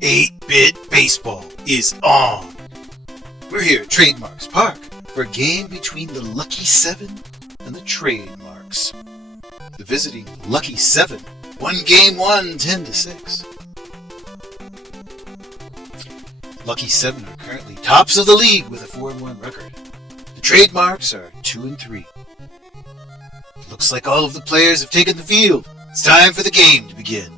"8-Bit Baseball is on." We're here at Trademarks Park for a game between the Lucky 7 and the Trademarks. The visiting Lucky 7 won Game 1 10-6. Lucky 7 are currently tops of the league with a 4-1 record. The Trademarks are 2-3. Looks like all of the players have taken the field. It's time for the game to begin.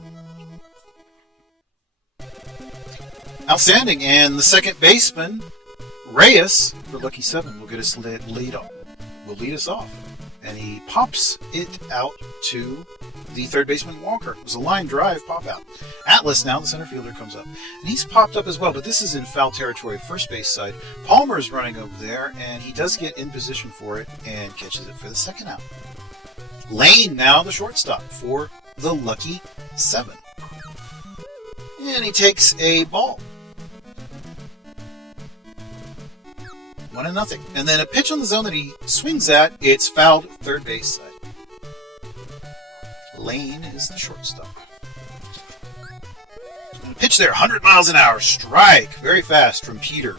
Outstanding, and the second baseman, Reyes, for Lucky 7, will get us lead off. And he pops it out to the third baseman, Walker. It was a line drive pop out. Atlas now, the center fielder, comes up. And he's popped up as well, but this is in foul territory, first base side. Palmer's running over there, and he does get in position for it and catches it for the second out. Lane now, the shortstop for the Lucky 7. And he takes a ball. 1-0. And then a pitch on the zone that he swings at, it's fouled third base side. Lane is the shortstop. And a pitch there, 100 miles an hour, strike, very fast from Peter.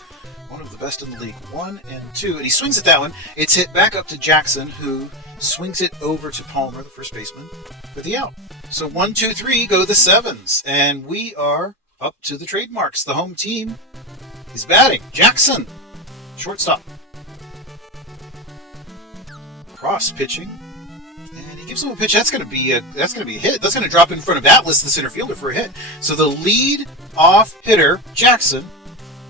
One of the best in the league, 1-2. And he swings at that one. It's hit back up to Jackson, who swings it over to Palmer, the first baseman, for the out. So 1-2-3 go the Sevens. And we are up to the Trademarks. The home team is batting. Jackson, shortstop. Cross pitching, and he gives him a pitch. That's going to be a hit. That's going to drop in front of Atlas, the center fielder, for a hit. So the lead off hitter, Jackson,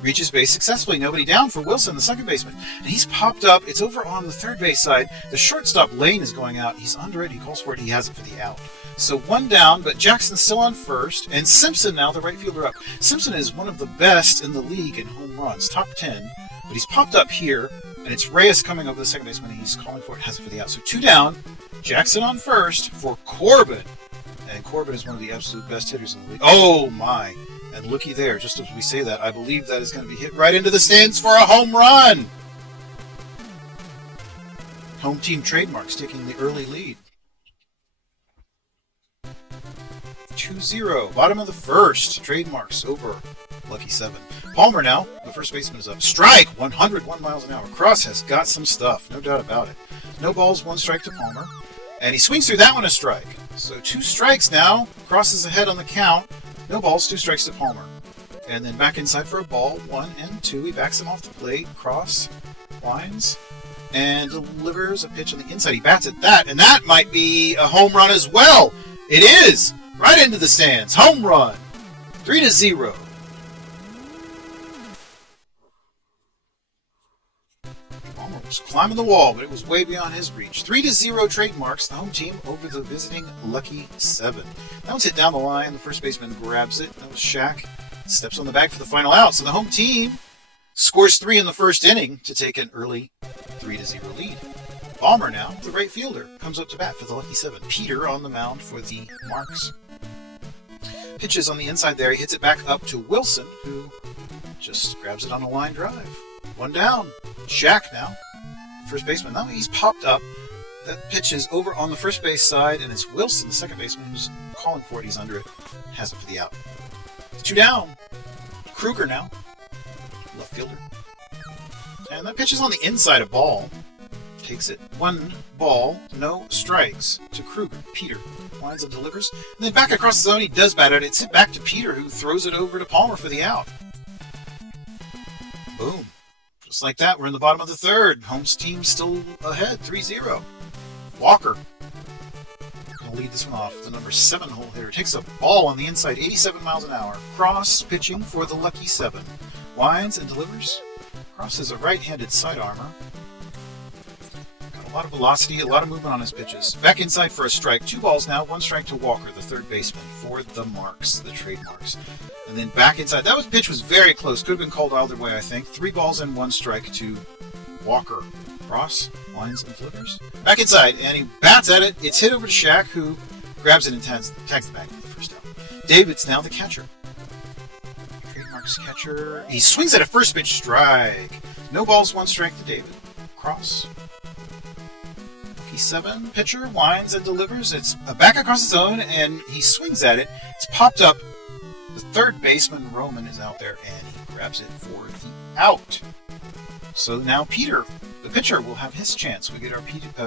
reaches base successfully. Nobody down for Wilson, the second baseman. And he's popped up. It's over on the third base side. The shortstop, Lane, is going out. He's under it. He calls for it. He has it for the out. So one down, but Jackson's still on first. And Simpson now, the right fielder, up. Simpson is one of the best in the league in home runs, top 10. But he's popped up here, and it's Reyes coming over the second baseman, and he's calling for it, has it for the out. So 2 down, Jackson on first for Corbin. And Corbin is one of the absolute best hitters in the league. Oh my. And looky there, just as we say that, I believe that is going to be hit right into the stands for a home run. Home team Trademarks taking the early lead. 2-0, bottom of the first. Trademarks over Lucky 7. Palmer now, the first baseman, is up. Strike, 101 miles an hour. Cross has got some stuff, no doubt about it. No balls, 1 strike to Palmer. And he swings through that one, a strike. So 2 strikes now. Cross is ahead on the count. No balls, 2 strikes to Palmer. And then back inside for a ball, 1-2. He backs him off the plate. Cross, lines, and delivers a pitch on the inside. He bats at that, and that might be a home run as well. It is! Right into the stands. Home run. 3-0. Palmer was climbing the wall, but it was way beyond his reach. 3-0 Trademarks, the home team over the visiting Lucky 7. That one's hit down the line. The first baseman grabs it. That was Shaq. Steps on the bag for the final out. So the home team scores 3 in the first inning to take an early 3-0 lead. Palmer now, the right fielder, comes up to bat for the Lucky 7. Peter on the mound for the Marks. Pitches on the inside there. He hits it back up to Wilson, who just grabs it on a line drive. 1 down. Shaq now, first baseman. Now he's popped up. That pitch is over on the first base side, and it's Wilson, the second baseman, who's calling for it. He's under it. Has it for the out. 2 down. Kruger now, left fielder. And that pitch is on the inside of ball. Takes it 1 ball, no strikes to Kruger. Peter lines and delivers. And then back across the zone, he does bat it. It's hit back to Peter, who throws it over to Palmer for the out. Boom. Just like that, we're in the bottom of the third. Home's team still ahead, 3-0. Walker going to lead this one off. The number 7 hole hitter takes a ball on the inside, 87 miles an hour. Cross pitching for the Lucky 7. Winds and delivers. Cross is a right-handed sidearmer. A lot of velocity, a lot of movement on his pitches. Back inside for a strike. 2 balls now, 1 strike to Walker, the third baseman for the Marks, the Trademarks. And then back inside. That pitch was very close. Could have been called either way, I think. 3 balls and 1 strike to Walker. Cross, lines, and delivers. Back inside, and he bats at it. It's hit over to Shaq, who grabs it and tags the bag for the first out. David's now the catcher. Trademarks catcher. He swings at a first pitch strike. No balls, 1 strike to David. Cross. Lucky 7 pitcher winds and delivers. It's back across the zone, and he swings at it. It's popped up. The third baseman, Roman, is out there, and he grabs it for the out. So now Peter, the pitcher, will have his chance. We get our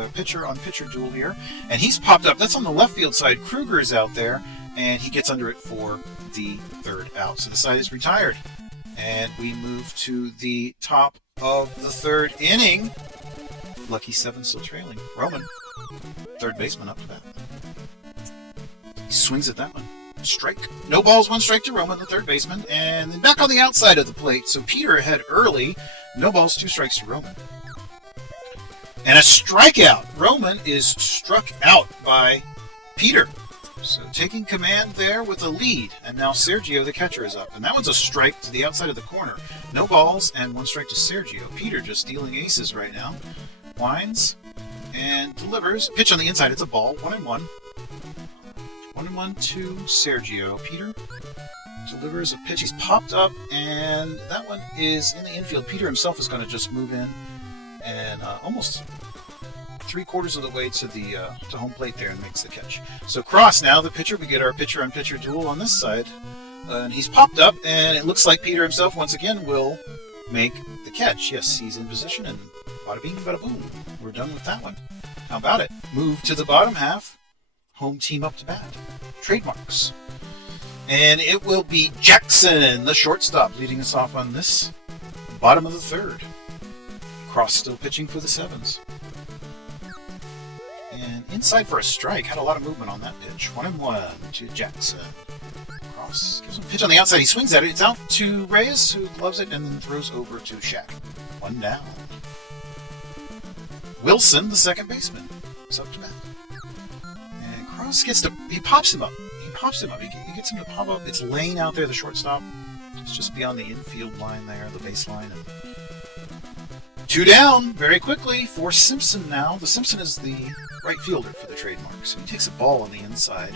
pitcher-on-pitcher duel here, and he's popped up. That's on the left field side. Kruger is out there, and he gets under it for the third out. So the side is retired. And we move to the top of the third inning. Lucky 7 still trailing. Roman, third baseman, up to bat. He swings at that one. Strike. No balls, 1 strike to Roman, the third baseman. And then back on the outside of the plate. So Peter ahead early. No balls, 2 strikes to Roman. And a strikeout. Roman is struck out by Peter. So taking command there with a lead. And now Sergio, the catcher, is up. And that one's a strike to the outside of the corner. No balls and 1 strike to Sergio. Peter just dealing aces right now. Winds and delivers. Pitch on the inside. It's a ball. 1-1. 1-1 to Sergio. Peter delivers a pitch. He's popped up, and that one is in the infield. Peter himself is going to just move in and almost 3/4 of the way to the to home plate there and makes the catch. So Cross now, the pitcher. We get our pitcher-on-pitcher duel on this side. And he's popped up, and it looks like Peter himself once again will make the catch. Yes, he's in position, and bada bing, bada boom. We're done with that one. How about it? Move to the bottom half. Home team up to bat. Trademarks. And it will be Jackson, the shortstop, leading us off on this bottom of the third. Cross still pitching for the Sevens. And inside for a strike. Had a lot of movement on that pitch. 1-1 to Jackson. Cross gives him a pitch on the outside. He swings at it. It's out to Reyes, who loves it, and then throws over to Shaq. 1 down. Wilson, the second baseman, is up to bat. And Cross he pops him up. He gets him to pop up. It's Lane out there, the shortstop. It's just beyond the infield line there, the baseline. And 2 down very quickly for Simpson now. The Simpson is the right fielder for the Trademarks. So he takes a ball on the inside.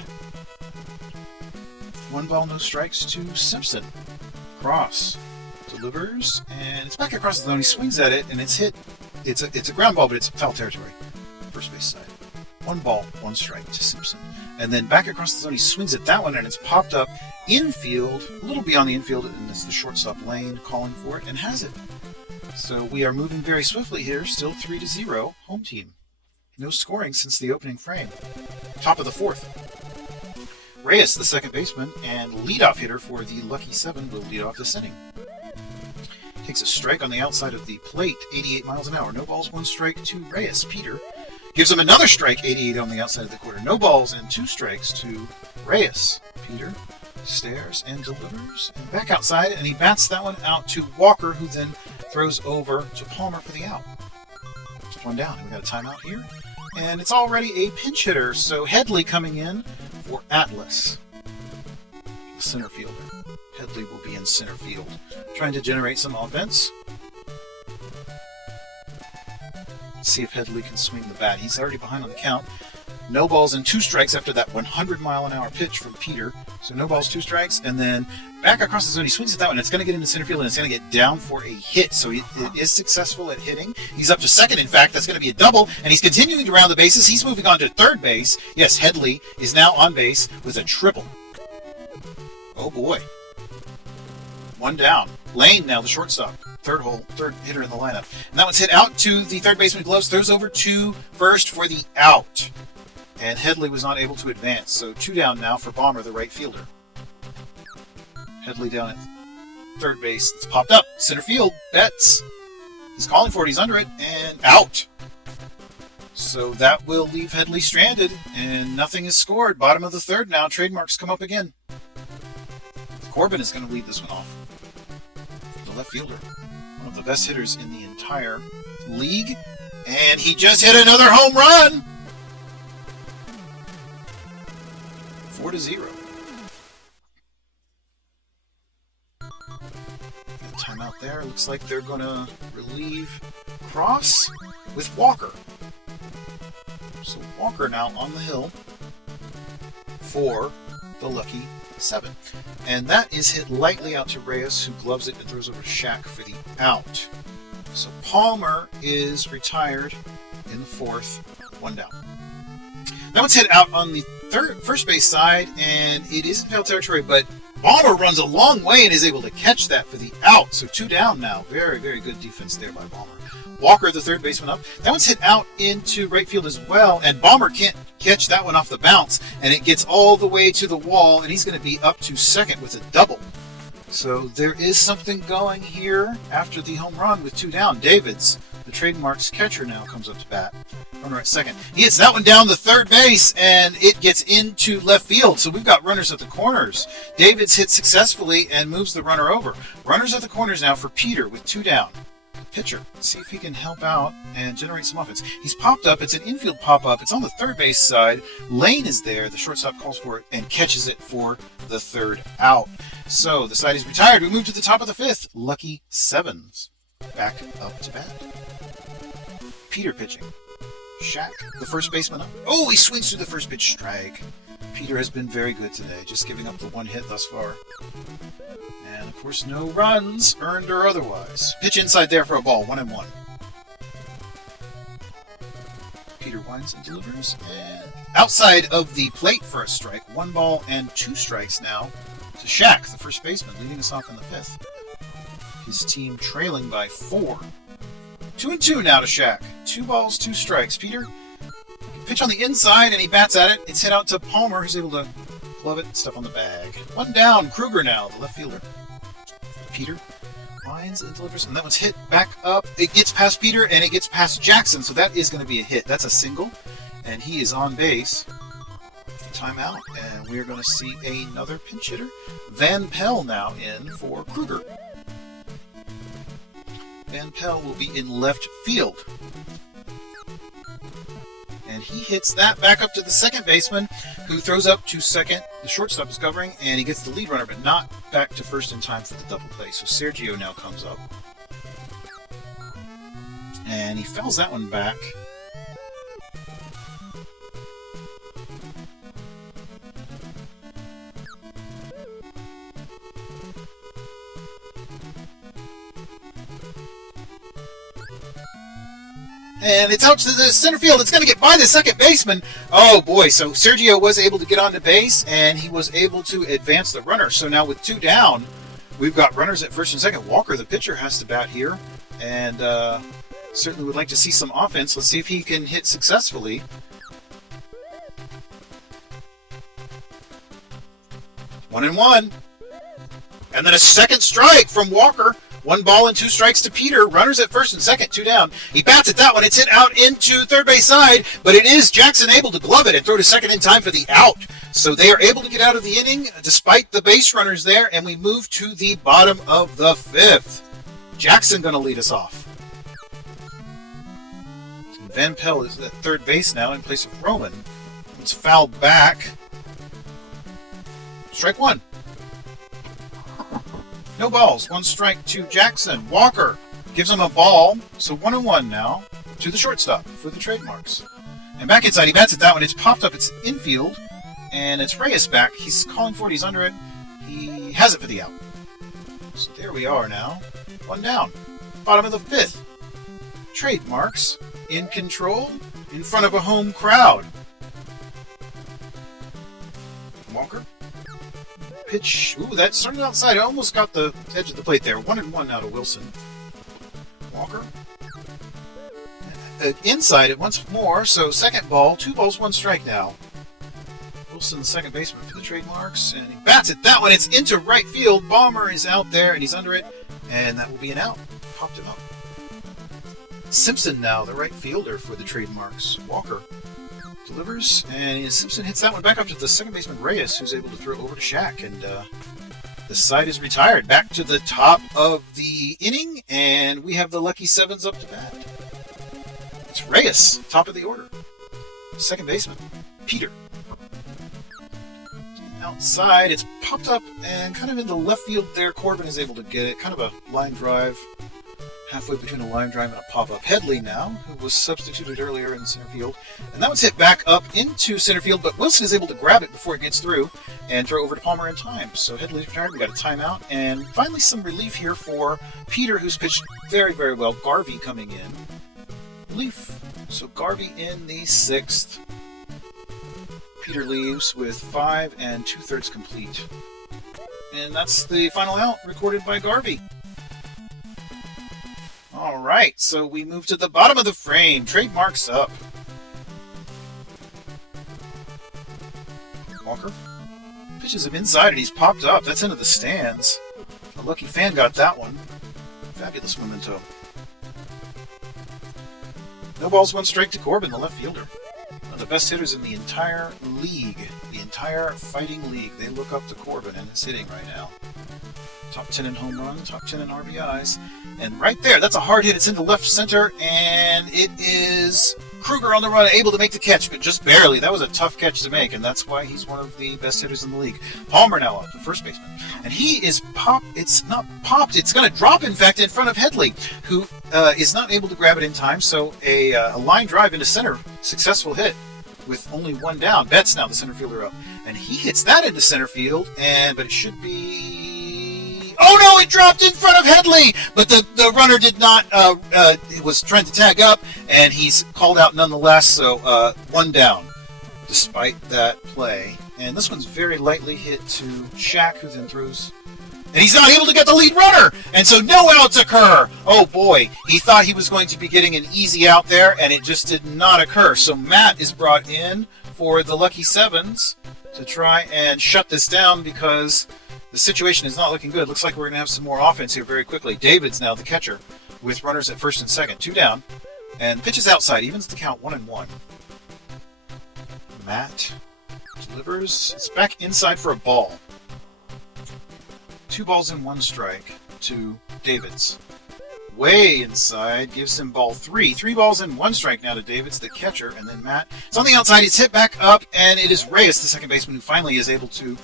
1 ball, no strikes to Simpson. Cross delivers, and it's back across the zone. He swings at it, and it's hit. It's a ground ball, but it's foul territory. First base side. 1 ball, 1 strike to Simpson. And then back across the zone, he swings at that one, and it's popped up infield, a little beyond the infield, and it's the shortstop Lane calling for it, and has it. So we are moving very swiftly here, still 3-0, home team. No scoring since the opening frame. Top of the fourth. Reyes, the second baseman, and leadoff hitter for the Lucky 7, will lead off this inning. Takes a strike on the outside of the plate, 88 miles an hour. No balls, 1 strike to Reyes. Peter gives him another strike, 88 on the outside of the corner. No balls and 2 strikes to Reyes. Peter stares and delivers. And back outside, and he bats that one out to Walker, who then throws over to Palmer for the out. Just 1 down. And we got a timeout here. And it's already a pinch hitter, so Headley coming in for Atlas, the center fielder. Headley will be in center field, trying to generate some offense. Let's see if Headley can swing the bat. He's already behind on the count. No balls and 2 strikes after that 100-mile-an-hour pitch from Peter. So no balls, 2 strikes, and then back across the zone. He swings at that one. It's going to get into center field, and it's going to get down for a hit. So it is successful at hitting. He's up to second. In fact, that's going to be a double, and he's continuing to round the bases. He's moving on to third base. Yes, Headley is now on base with a triple. Oh boy. 1 down. Lane now the shortstop. Third hitter in the lineup. And that one's hit out to the third baseman gloves. Throws over to first for the out. And Headley was not able to advance. So 2 down now for Bomber, the right fielder. Headley down at third base. It's popped up. Center field. Betts. He's calling for it. He's under it. And out. So that will leave Headley stranded. And nothing is scored. Bottom of the third now. Trademarks come up again. Corbin is going to lead this one off. The left fielder. One of the best hitters in the entire league. And he just hit another home run. 4-0. Timeout there. Looks like they're going to relieve Cross with Walker. So Walker now on the hill for the Lucky 7. And that is hit lightly out to Reyes, who gloves it and throws over to Shaq for the out. So Palmer is retired in the fourth. One down. That one's hit out on the first base side, and it is in foul territory, but Balmer runs a long way and is able to catch that for the out. So 2 down now. Very, very good defense there by Balmer. Walker, the third baseman, up. That one's hit out into right field as well, and Balmer can't catch that one off the bounce, and it gets all the way to the wall, and he's going to be up to second with a double. So there is something going here after the home run with 2 down. Davids, the trademark's catcher, now comes up to bat. Runner at second. He hits that one down the third base, and it gets into left field. So we've got runners at the corners. Davids hits successfully and moves the runner over. Runners at the corners now for Peter with 2 down. Pitcher. Let's see if he can help out and generate some offense. He's popped up. It's an infield pop-up. It's on the third base side. Lane is there. The shortstop calls for it and catches it for the third out. So the side is retired. We move to the top of the 5th. Lucky Sevens back up to bat. Peter pitching. Shaq, the first baseman up. Oh, he swings through the first pitch strike. Peter has been very good today, just giving up the 1 hit thus far. And, of course, no runs, earned or otherwise. Pitch inside there for a ball, 1-1. Peter winds and delivers. And outside of the plate for a strike, 1 ball and 2 strikes now to Shaq, the first baseman, leading us off in the 5th. His team trailing by 4. 2-2 now to Shaq. 2 balls, 2 strikes. Peter, pitch on the inside, and he bats at it. It's hit out to Palmer, who's able to glove it and stuff on the bag. 1 down. Kruger now, the left fielder. Peter winds and delivers, and that one's hit back up. It gets past Peter, and it gets past Jackson, so that is going to be a hit. That's a single, and he is on base. Timeout, and we're going to see another pinch hitter. Van Pell now in for Kruger. Van Pell will be in left field. And he hits that back up to the second baseman, who throws up to second. The shortstop is covering, and he gets the lead runner, but not back to first in time for the double play. So Sergio now comes up. And he fouls that one back. And it's out to the center field. It's going to get by the second baseman. Oh, boy. So Sergio was able to get onto base, and he was able to advance the runner. So now with 2 down, we've got runners at first and second. Walker, the pitcher, has to bat here. And certainly would like to see some offense. Let's see if he can hit successfully. One and one. And then a second strike from Walker. 1 ball and 2 strikes to Peter. Runners at first and second, 2 down. He bats at that one. It's hit out into third base side, but it is Jackson able to glove it and throw to second in time for the out. So they are able to get out of the inning despite the base runners there, and we move to the bottom of the 5th. Jackson going to lead us off. Van Pell is at third base now in place of Roman. It's fouled back. Strike 1. No balls. 1 strike to Jackson. Walker gives him a ball. So 1-1 now to the shortstop for the trademarks. And back inside, he bats at that one. It's popped up. It's infield. And it's Reyes back. He's calling for it. He's under it. He has it for the out. So there we are now. 1 down. Bottom of the 5th. Trademarks in control in front of a home crowd. Walker. Pitch. Ooh, that started outside. I almost got the edge of the plate there. 1-1 now to Wilson. Walker. Inside it once more. So second ball. 2 balls, 1 strike now. Wilson, the second baseman for the trademarks. And he bats at that one. It's into right field. Balmer is out there and he's under it. And that will be an out. Popped him up. Simpson now, the right fielder for the trademarks. Walker delivers, and Simpson hits that one back up to the second baseman Reyes, who's able to throw over to Shaq, and the side is retired. Back to the top of the inning, and we have the Lucky Sevens up to bat. It's Reyes, top of the order. Second baseman, Peter. Outside, it's popped up and kind of in the left field there. Corbin is able to get it. Kind of a line drive. Halfway between a line drive and a pop-up. Headley now, who was substituted earlier in center field. And that one's hit back up into center field, but Wilson is able to grab it before it gets through and throw over to Palmer in time. So Headley's retired. We got a timeout. And finally some relief here for Peter, who's pitched very, very well. Garvey coming in. Relief So Garvey in the 6th. Peter leaves with 5 2/3 complete. And that's the final out recorded by Garvey. Alright, so we move to the bottom of the frame. Trademarks up. Walker pitches him inside and he's popped up. That's into the stands. A lucky fan got that one. Fabulous memento. No balls, 1 strike to Corbin, the left fielder. One of the best hitters in the entire league. The entire fighting league. They look up to Corbin and his hitting right now. Top 10 in home run, top 10 in RBIs. And right there, that's a hard hit. It's into left center, and it is Kruger on the run, able to make the catch, but just barely. That was a tough catch to make, and that's why he's one of the best hitters in the league. Palmer now up, the first baseman. And he is popped. It's not popped. It's going to drop, in fact, in front of Headley, who is not able to grab it in time. So a line drive into center, successful hit with only 1 down. Betts now the center fielder up. And he hits that into center field, but it should be... Oh no, it dropped in front of Headley! But the runner did not, it was trying to tag up, and he's called out nonetheless, so 1 down, despite that play. And this one's very lightly hit to Shaq, who then throws... And he's not able to get the lead runner! And so no outs occur! Oh boy, he thought he was going to be getting an easy out there, and it just did not occur. So Matt is brought in for the Lucky Sevens to try and shut this down because... the situation is not looking good. Looks like we're going to have some more offense here very quickly. David's now the catcher with runners at first and second. 2 down. And pitches outside. Evens the count 1-1. Matt delivers. It's back inside for a ball. 2 balls and 1 strike to Davids. Way inside. Gives him ball 3. 3 balls and 1 strike now to Davids, the catcher. And then Matt. It's on the outside. He's hit back up. And it is Reyes, the second baseman, who finally is able to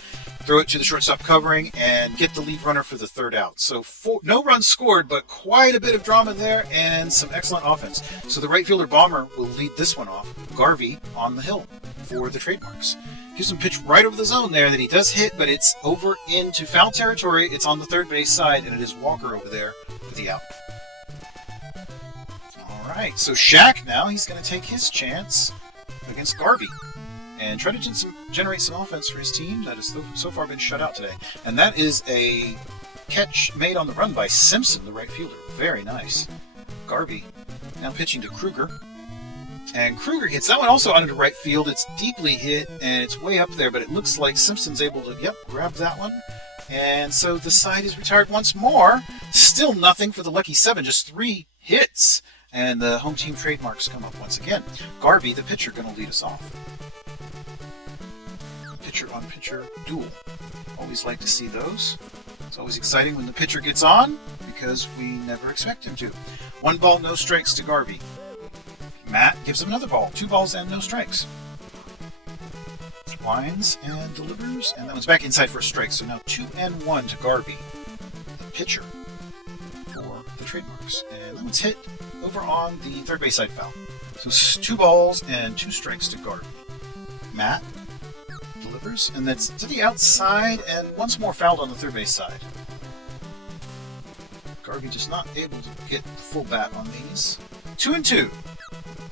throw it to the shortstop covering and get the lead runner for the 3rd out. So no runs scored, but quite a bit of drama there and some excellent offense. So the right fielder Bomber will lead this one off. Garvey on the hill for the Trademarks. Gives him a pitch right over the zone there that he does hit, but it's over into foul territory. It's on the 3rd base side, and it is Walker over there for the out. All right, so Shaq now, he's going to take his chance against Garvey and try to generate some offense for his team that has so far been shut out today. And that is a catch made on the run by Simpson, the right fielder. Very nice. Garvey now pitching to Kruger. And Kruger hits that one also out into right field. It's deeply hit, and it's way up there, but it looks like Simpson's able to, grab that one. And so the side is retired once more. Still nothing for the Lucky 7, just 3 hits. And the home team Trademarks come up once again. Garvey, the pitcher, going to lead us off. Pitcher-on-pitcher duel. Always like to see those. It's always exciting when the pitcher gets on because we never expect him to. 1 ball, no strikes to Garvey. Matt gives him another ball. 2 balls and no strikes. Lines and delivers, and that one's back inside for a strike. So now 2-1 to Garvey, the pitcher for the Trademarks. And that one's hit over on the 3rd base side foul. So 2 balls and 2 strikes to Garvey. Matt delivers, and that's to the outside, and once more fouled on the 3rd base side. Garvey just not able to get the full bat on these. 2-2.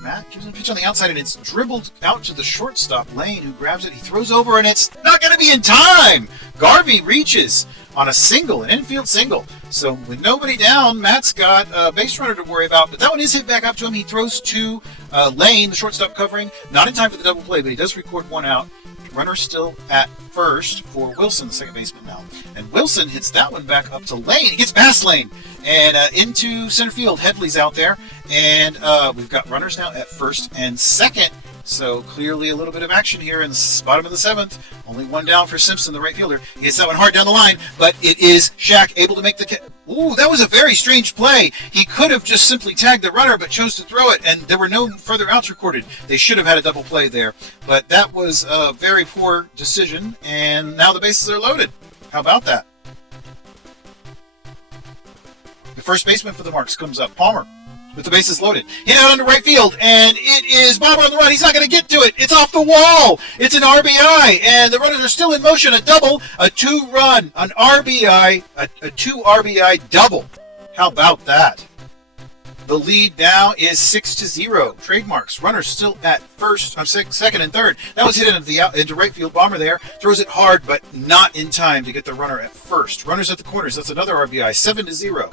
Matt gives him a pitch on the outside, and it's dribbled out to the shortstop, Lane, who grabs it. He throws over, and it's not going to be in time! Garvey reaches on a single, an infield single. So with nobody down, Matt's got a base runner to worry about, but that one is hit back up to him. He throws to Lane, the shortstop covering. Not in time for the double play, but he does record 1 out. Runner still at first for Wilson, the second baseman now. And Wilson hits that one back up to Lane. He gets past Lane and into center field. Headley's out there. And we've got runners now at first and second. So clearly a little bit of action here in the bottom of the 7th. Only 1 down for Simpson, the right fielder. He hits that one hard down the line, but it is Shaq able to make the... Ooh, that was a very strange play. He could have just simply tagged the runner, but chose to throw it, and there were no further outs recorded. They should have had a double play there. But that was a very poor decision, and now the bases are loaded. How about that? The first baseman for the Marks comes up, Palmer, with the bases loaded. Hit out into right field, and it is Bomber on the run. He's not going to get to it. It's off the wall. It's an RBI, and the runners are still in motion. A double, a 2-run, an RBI, a 2 RBI double. How about that? The lead now is 6-0. Trademarks. Runners still at second and third. That was hit into right field. Bomber there. Throws it hard, but not in time to get the runner at first. Runners at the corners. That's another RBI. 7-0.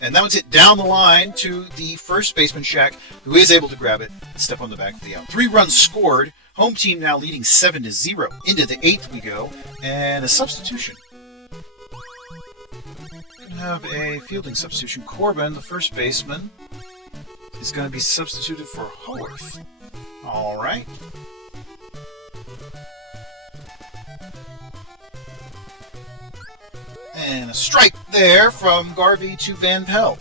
And that one's hit down the line to the first baseman, Shaq, who is able to grab it and step on the back of the out. 3 runs scored. Home team now leading 7-0. Into the 8th we go. And a substitution. Have a fielding substitution. Corbin, the first baseman, is going to be substituted for Haworth. All right. And a strike there from Garvey to Van Pelt.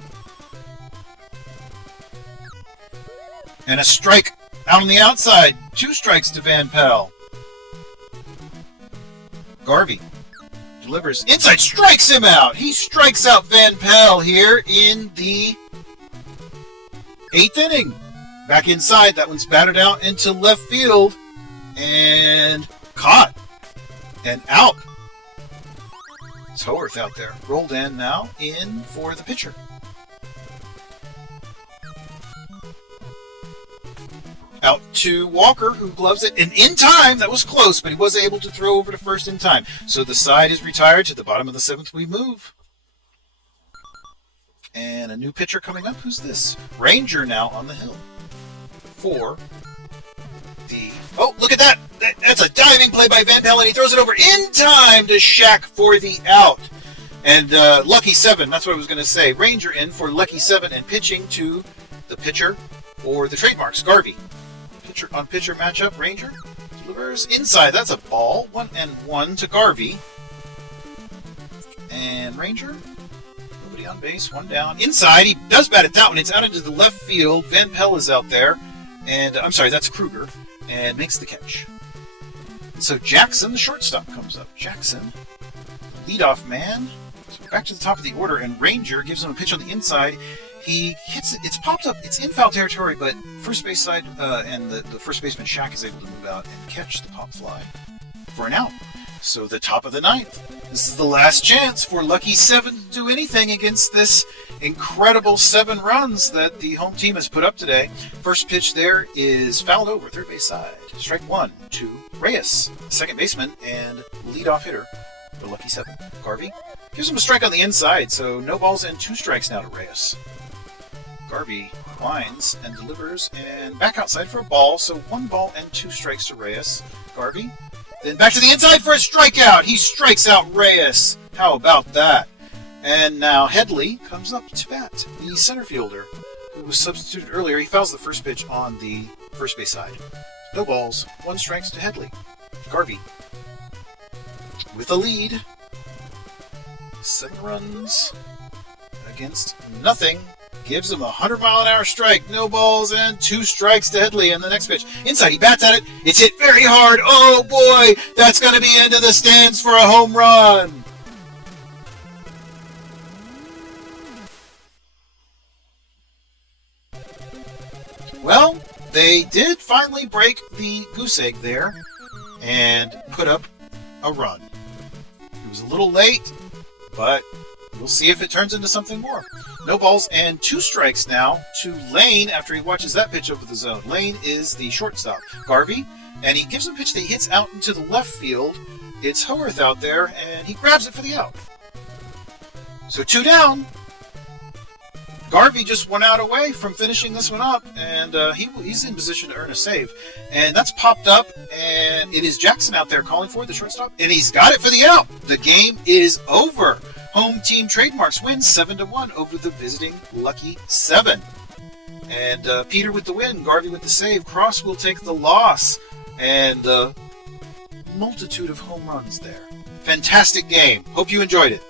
And a strike out on the outside. 2 strikes to Van Pelt. Garvey delivers inside, strikes him out. He strikes out Van Pelt here in the 8th inning. Back inside, that one's batted out into left field and caught and out. It's Haworth out there. Rolled in now in for the pitcher. Out to Walker, who gloves it, and in time, that was close, but he was able to throw over to first in time. So the side is retired. To the bottom of the 7th we move. And a new pitcher coming up. Who's this? Ranger now on the hill. For the... Oh, look at that! That's a diving play by Van Pelt, and he throws it over in time to Shaq for the out. And Lucky 7, that's what I was going to say. Ranger in for Lucky 7 and pitching to the pitcher for the Trademarks, Garvey. Pitcher matchup. Ranger delivers inside. That's a ball. 1-1 to Garvey. And Ranger, nobody on base. 1 down. Inside. He does bat it that one. It's out into the left field. Van Pelt is out there. And I'm sorry, that's Kruger. And makes the catch. And so Jackson, the shortstop, comes up. Jackson, leadoff man. So we're back to the top of the order. And Ranger gives him a pitch on the inside. He hits it. It's popped up. It's in foul territory, but first base side and the first baseman Shaq is able to move out and catch the pop fly for an out. So the top of the 9th. This is the last chance for Lucky 7 to do anything against this incredible 7 runs that the home team has put up today. First pitch there is fouled over, third base side. Strike 1 to Reyes, second baseman and leadoff hitter for Lucky 7. Garvey gives him a strike on the inside, so no balls and 2 strikes now to Reyes. Garvey winds and delivers and back outside for a ball, so 1 ball and 2 strikes to Reyes. Garvey then back to the inside for a strikeout. He strikes out Reyes. How about that? And now Headley comes up to bat, the center fielder who was substituted earlier. He fouls the first pitch on the first base side. No balls, 1 strikes to Headley. Garvey with a lead. 7 runs against nothing. Gives him a 100-mile-an-hour strike. No balls and 2 strikes to Headley. And the next pitch, inside, he bats at it. It's hit very hard. Oh, boy, that's going to be into the stands for a home run. Well, they did finally break the goose egg there and put up a run. It was a little late, but we'll see if it turns into something more. No balls and 2 strikes now to Lane after he watches that pitch over the zone. Lane is the shortstop. Garvey, and he gives him a pitch that he hits out into the left field. It's Haworth out there, and he grabs it for the out. So 2 down. Garvey just 1 out away from finishing this one up, and he's in position to earn a save. And that's popped up, and it is Jackson out there calling for the shortstop, and he's got it for the out. The game is over. Home team Trademarks wins 7-1 over the visiting Lucky 7. And Peter with the win, Garvey with the save. Cross will take the loss. And multitude of home runs there. Fantastic game. Hope you enjoyed it.